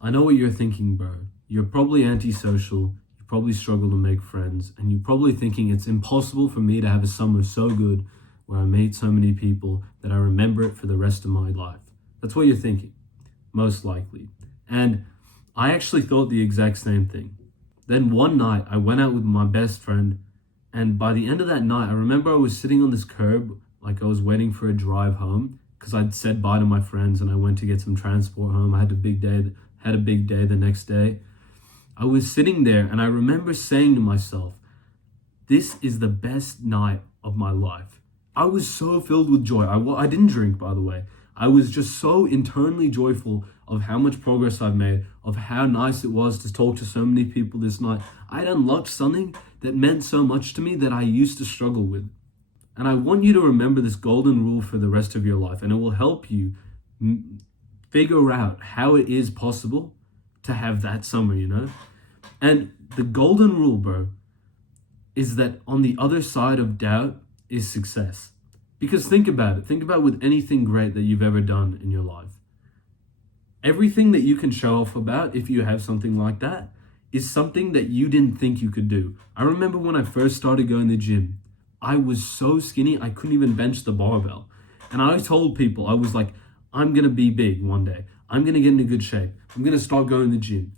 I know what you're thinking, bro. You're probably antisocial, you probably struggle to make friends, and you're probably thinking it's impossible for me to have a summer so good where I meet so many people that I remember it for the rest of my life. That's what you're thinking, most likely. And I actually thought the exact same thing. Then one night, I went out with my best friend, and by the end of that night, I remember I was sitting on this curb, like I was waiting for a drive home, because I'd said bye to my friends and I went to get some transport home. I had a big day the next day. I was sitting there and I remember saying to myself, this is the best night of my life. I was so filled with joy. I didn't drink, by the way. I was just so internally joyful of how much progress I've made, of how nice it was to talk to so many people this night. I'd unlocked something that meant so much to me that I used to struggle with. And I want you to remember this golden rule for the rest of your life, and it will help you figure out how it is possible to have that summer, And the golden rule, bro, is that on the other side of doubt is success. Because think about it. Think about with anything great that you've ever done in your life. Everything that you can show off about, if you have something like that, is something that you didn't think you could do. I remember when I first started going to the gym, I was so skinny, I couldn't even bench the barbell. And I told people, I was like, I'm going to be big one day. I'm going to get into good shape. I'm going to start going to the gym.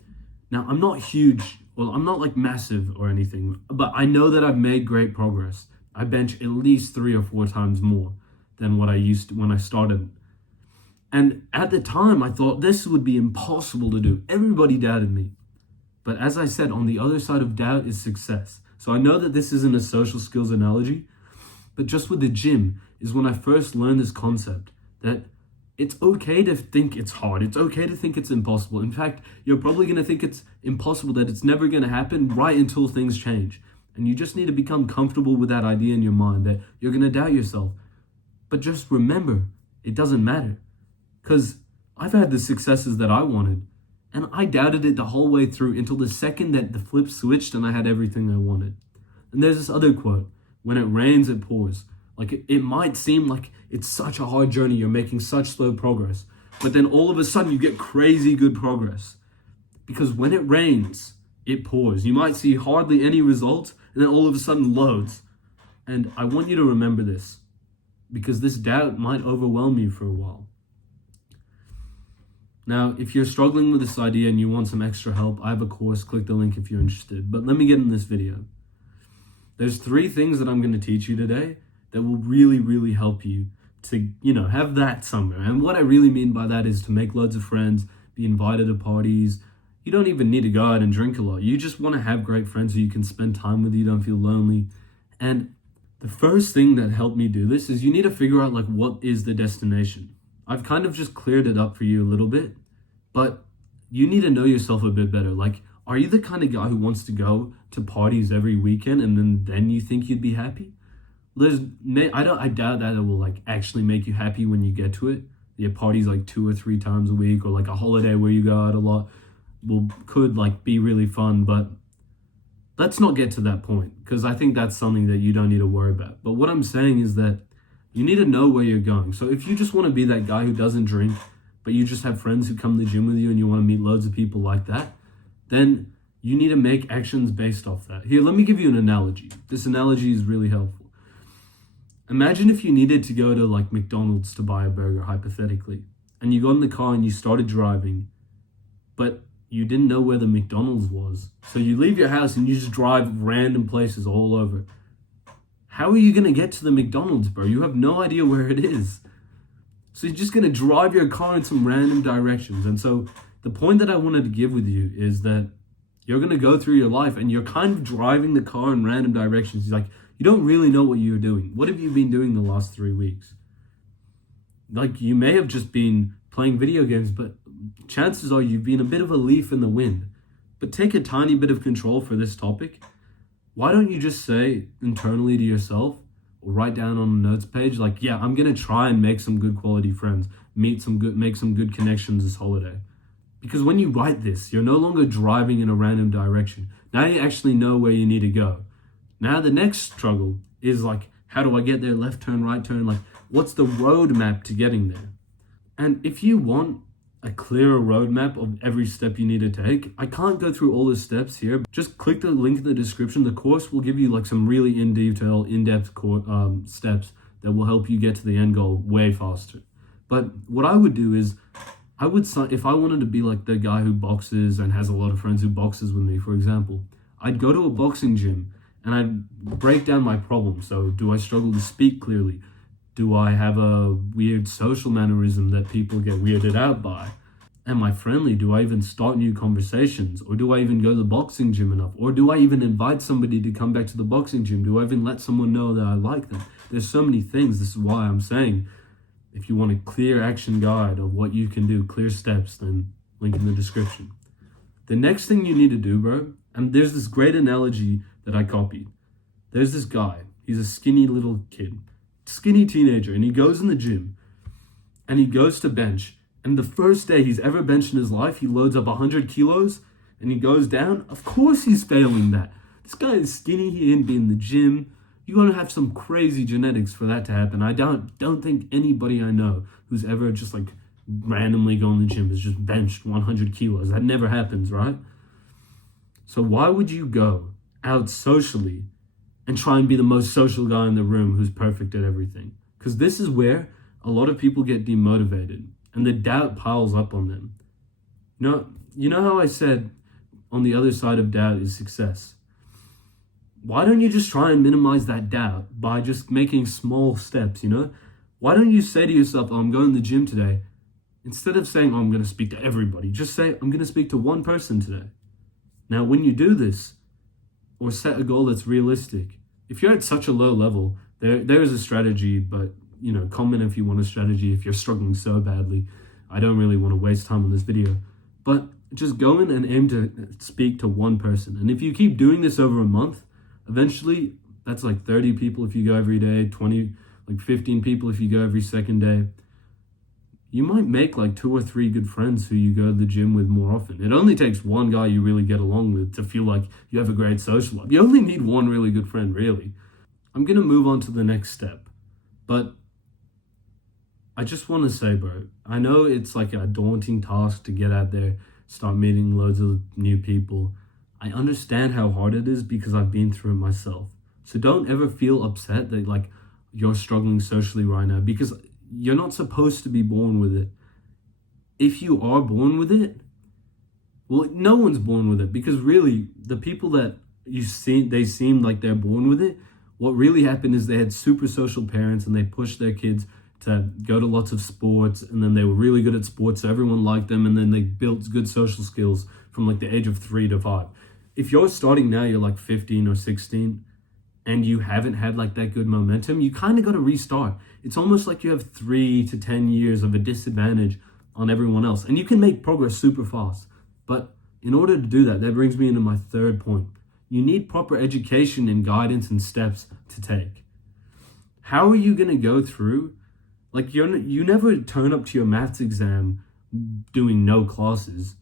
Now, I'm not huge. Well, I'm not like massive or anything, but I know that I've made great progress. I bench at least 3 or 4 times more than what I used to when I started. And at the time, I thought this would be impossible to do. Everybody doubted me. But as I said, on the other side of doubt is success. So I know that this isn't a social skills analogy, but just with the gym is when I first learned this concept that it's okay to think it's hard. It's okay to think it's impossible. In fact, you're probably going to think it's impossible, that it's never going to happen right until things change. And you just need to become comfortable with that idea in your mind that you're going to doubt yourself. But just remember, it doesn't matter. Because I've had the successes that I wanted. And I doubted it the whole way through until the second that the flip switched and I had everything I wanted. And there's this other quote, when it rains, it pours. Like it might seem like it's such a hard journey, you're making such slow progress, but then all of a sudden you get crazy good progress. Because when it rains, it pours. You might see hardly any results, and then all of a sudden loads. And I want you to remember this, because this doubt might overwhelm you for a while. Now, if you're struggling with this idea and you want some extra help, I have a course. Click the link if you're interested. But let me get in this video. There's 3 things that I'm going to teach you today that will really, really help you to, have that summer. And what I really mean by that is to make loads of friends, be invited to parties. You don't even need to go out and drink a lot. You just want to have great friends who you can spend time with. You don't feel lonely. And the first thing that helped me do this is you need to figure out what is the destination. I've kind of just cleared it up for you a little bit, but you need to know yourself a bit better. Are you the kind of guy who wants to go to parties every weekend and then you think you'd be happy? I doubt that it will actually make you happy when you get to it. Yeah, parties 2 or 3 times a week, or a holiday where you go out a lot could be really fun, but let's not get to that point, because I think that's something that you don't need to worry about. But what I'm saying is that you need to know where you're going. So if you just want to be that guy who doesn't drink, but you just have friends who come to the gym with you and you want to meet loads of people like that, then you need to make actions based off that. Here, let me give you an analogy. This analogy is really helpful. Imagine if you needed to go to McDonald's to buy a burger, hypothetically, and you got in the car and you started driving, but you didn't know where the McDonald's was. So you leave your house and you just drive random places all over. How are you going to get to the McDonald's, bro? You have no idea where it is. So you're just going to drive your car in some random directions. And so the point that I wanted to give with you is that you're going to go through your life and you're kind of driving the car in random directions. You don't really know what you're doing. What have you been doing the last 3 weeks? You may have just been playing video games, but chances are you've been a bit of a leaf in the wind. But take a tiny bit of control for this topic. Why don't you just say internally to yourself, or write down on a notes page, I'm going to try and make some good quality friends, make some good connections this holiday. Because when you write this, you're no longer driving in a random direction. Now you actually know where you need to go. Now the next struggle is how do I get there? Left turn, right turn. What's the roadmap to getting there? And if you want a clearer roadmap of every step you need to take. I can't go through all the steps here. Just click the link in the description. The course will give you like some really in-depth steps that will help you get to the end goal way faster. But what I would do is, if I wanted to be like the guy who boxes and has a lot of friends who boxes with me, for example, I'd go to a boxing gym and I'd break down my problems. So do I struggle to speak clearly? Do I have a weird social mannerism that people get weirded out by? Am I friendly? Do I even start new conversations? Or do I even go to the boxing gym enough? Or do I even invite somebody to come back to the boxing gym? Do I even let someone know that I like them? There's so many things. This is why I'm saying, if you want a clear action guide of what you can do, clear steps, then link in the description. The next thing you need to do, bro, and there's this great analogy that I copied. There's this guy. He's a skinny little kid. Skinny teenager, and he goes in the gym and he goes to bench, and the first day he's ever benched in his life, he loads up 100 kilos and he goes down. Of course he's failing that. This guy is skinny, he didn't be in the gym. You're gonna have some crazy genetics for that to happen. I don't think anybody I know who's ever just like randomly going to the gym has just benched 100 kilos. That never happens, right? So why would you go out socially and try and be the most social guy in the room who's perfect at everything? Because this is where a lot of people get demotivated and the doubt piles up on them. You know how I said on the other side of doubt is success? Why don't you just try and minimize that doubt by just making small steps, Why don't you say to yourself, oh, I'm going to the gym today. Instead of saying, oh, I'm going to speak to everybody, just say, I'm going to speak to one person today. Now, when you do this, or set a goal that's realistic. If you're at such a low level, there is a strategy, but comment if you want a strategy if you're struggling so badly. I don't really want to waste time on this video. But just go in and aim to speak to one person. And if you keep doing this over a month, eventually that's like 30 people if you go every day, 15 people if you go every second day. You might make like 2 or 3 good friends who you go to the gym with more often. It only takes one guy you really get along with to feel like you have a great social life. You only need one really good friend, really. I'm going to move on to the next step. But I just want to say, bro, I know it's like a daunting task to get out there, start meeting loads of new people. I understand how hard it is because I've been through it myself. So don't ever feel upset that like you're struggling socially right now, because you're not supposed to be born with it. If you are born with it, well, no one's born with it, because really the people that they seem like they're born with it, what really happened is they had super social parents and they pushed their kids to go to lots of sports, and then they were really good at sports, so everyone liked them, and then they built good social skills from like the age of 3 to 5. If you're starting now, you're like 15 or 16, and you haven't had like that good momentum, you kind of got to restart. It's almost like you have 3 to 10 years of a disadvantage on everyone else, and you can make progress super fast. But in order to do that brings me into my third point. You need proper education and guidance and steps to take. How are you going to go through? Like you never turn up to your maths exam doing no classes.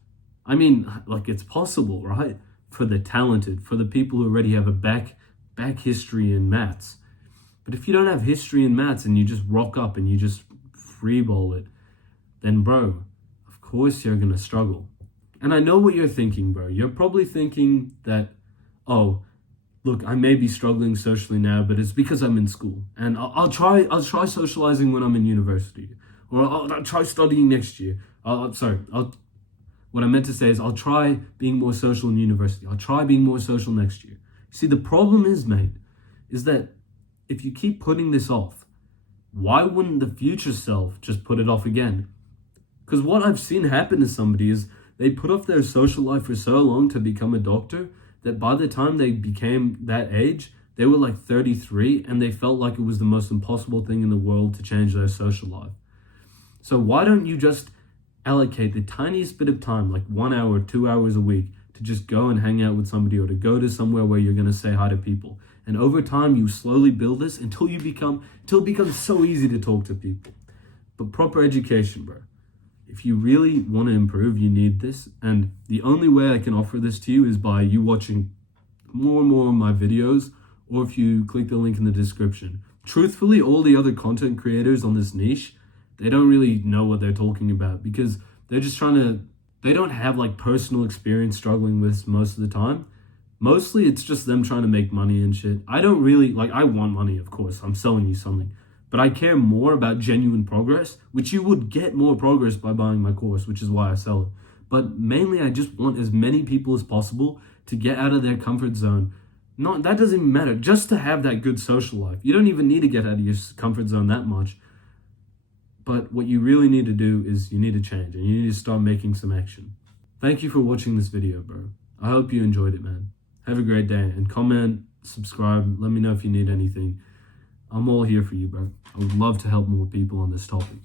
I mean, like it's possible, right? For the talented, for the people who already have a back history in maths. But if you don't have history in maths and you just rock up and you just freeball it, then bro, of course you're going to struggle. And I know what you're thinking, bro. You're probably thinking that, oh, look, I may be struggling socially now, but it's because I'm in school. And I'll try socializing when I'm in university. Or I'll try studying next year. What I meant to say is I'll try being more social in university. I'll try being more social next year. See, the problem is, mate, is that if you keep putting this off, why wouldn't the future self just put it off again? Because what I've seen happen to somebody is they put off their social life for so long to become a doctor that by the time they became that age, they were like 33 and they felt like it was the most impossible thing in the world to change their social life. So why don't you just allocate the tiniest bit of time, like 1 hour, 2 hours a week, to just go and hang out with somebody or to go to somewhere where you're going to say hi to people. And over time, you slowly build this until it becomes so easy to talk to people. But proper education, bro. If you really want to improve, you need this. And the only way I can offer this to you is by you watching more and more of my videos, or if you click the link in the description. Truthfully, all the other content creators on this niche, they don't really know what they're talking about because they're just they don't have like personal experience struggling with most of the time. Mostly it's just them trying to make money and shit. I don't really, like, I want money, of course. I'm selling you something. But I care more about genuine progress, which you would get more progress by buying my course, which is why I sell it. But mainly I just want as many people as possible to get out of their comfort zone. That doesn't even matter. Just to have that good social life. You don't even need to get out of your comfort zone that much. But what you really need to do is you need to change and you need to start making some action. Thank you for watching this video, bro. I hope you enjoyed it, man. Have a great day and comment, subscribe. Let me know if you need anything. I'm all here for you, bro. I would love to help more people on this topic.